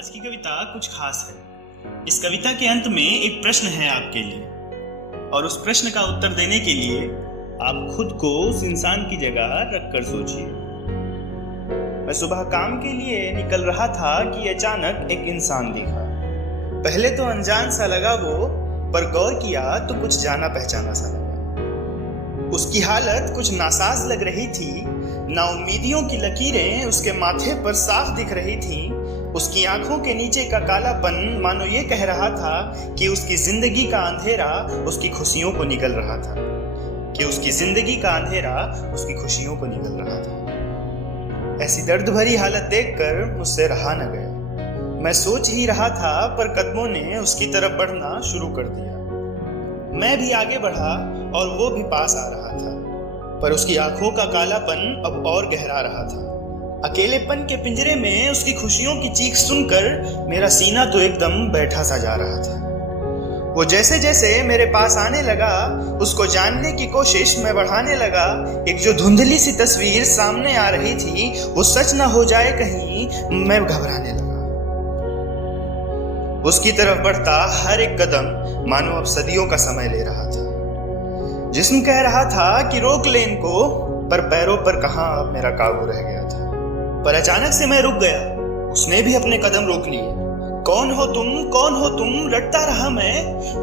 आज की कविता कुछ खास है। इस कविता के अंत में एक प्रश्न है आपके लिए, और उस प्रश्न का उत्तर देने के लिए आप खुद को उस इंसान की जगह रखकर सोचिए। मैं सुबह काम के लिए निकल रहा था कि अचानक एक इंसान दिखा। पहले तो अनजान सा लगा वो, पर गौर किया तो कुछ जाना पहचाना सा लगा। उसकी हालत कुछ नासाज लग रही थी। नाउम्मीदियों की लकीरें उसके माथे पर साफ दिख रही थीं। उसकी आंखों के नीचे का कालापन मानो ये कह रहा था कि उसकी जिंदगी का अंधेरा उसकी खुशियों को निगल रहा था, कि उसकी जिंदगी का अंधेरा उसकी खुशियों को निगल रहा था। ऐसी दर्द भरी हालत देखकर मुझसे रहा न गया। मैं सोच ही रहा था, पर कदमों ने उसकी तरफ बढ़ना शुरू कर दिया। मैं भी आगे बढ़ा और वो भी पास आ रहा था, पर उसकी आंखों का कालापन अब और गहरा रहा था। अकेलेपन के पिंजरे में उसकी खुशियों की चीख सुनकर मेरा सीना तो एकदम बैठा सा जा रहा था। वो जैसे जैसे मेरे पास आने लगा, उसको जानने की कोशिश मैं बढ़ाने लगा। एक जो धुंधली सी तस्वीर सामने आ रही थी, वो सच ना हो जाए कहीं, मैं घबराने लगा। उसकी तरफ बढ़ता हर एक कदम मानो अब सदियों का समय ले रहा था। जिस्म कह रहा था कि रोक ले इनको, पर पैरों पर कहां अब मेरा काबू रह गया था। पर अचानक से मैं रुक गया। उसने भी अपने कदम रोक लिए। कौन हो तुम, कौन हो तुम, रटता रहा मैं,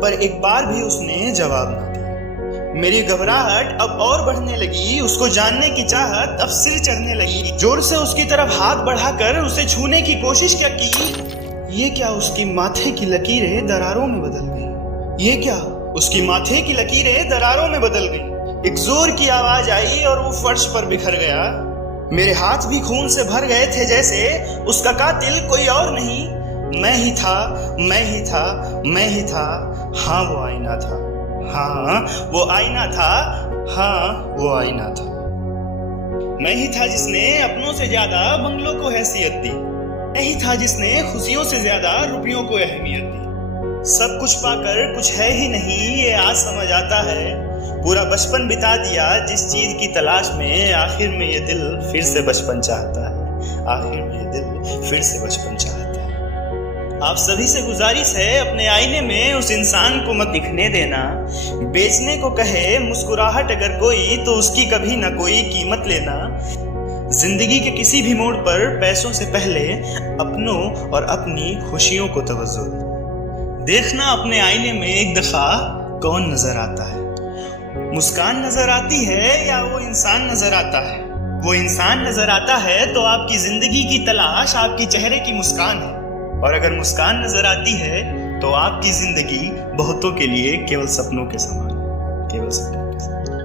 पर एक बार भी उसने जवाब ना दिया। मेरी घबराहट अब और बढ़ने लगी। उसको जानने की चाहत अब सिर चढ़ने लगी। जोर से उसकी तरफ हाथ बढ़ाकर उसे छूने की कोशिश क्या की। ये क्या उसकी माथे की लकीरें दरारों में बदल गई। ये क्या उसकी माथे की लकीरें दरारों में बदल गई। एक जोर की आवाज आई और वो फर्श पर बिखर गया। मेरे हाथ भी खून से भर गए थे, जैसे उसका कातिल कोई और नहीं, मैं ही था, मैं ही था, मैं ही था। हाँ वो आईना था, हाँ वो आईना था, हाँ वो आईना था। मैं ही था जिसने अपनों से ज्यादा बंगलों को हैसियत दी। मैं ही था जिसने खुशियों से ज्यादा रुपयों को अहमियत दी। सब कुछ पाकर कुछ है ही नहीं, ये आज समझ आता है। पूरा बचपन बिता दिया जिस चीज की तलाश में, आखिर में ये दिल फिर से बचपन चाहता है। आखिर में ये दिल फिर से बचपन चाहता है। आप सभी से गुजारिश है, अपने आईने में उस इंसान को मत दिखने देना। बेचने को कहे मुस्कुराहट अगर कोई, तो उसकी कभी ना कोई कीमत लेना। जिंदगी के किसी भी मोड़ पर पैसों से पहले अपनों और अपनी खुशियों को तवज्जो दे। देखना अपने आईने में एक दफा कौन नजर आता है। मुस्कान नजर आती है या वो इंसान नजर आता है। वो इंसान नजर आता है तो आपकी जिंदगी की तलाश आपकी चेहरे की मुस्कान है, और अगर मुस्कान नजर आती है तो आपकी जिंदगी बहुतों के लिए केवल सपनों के समान है, केवल सपनों के समान।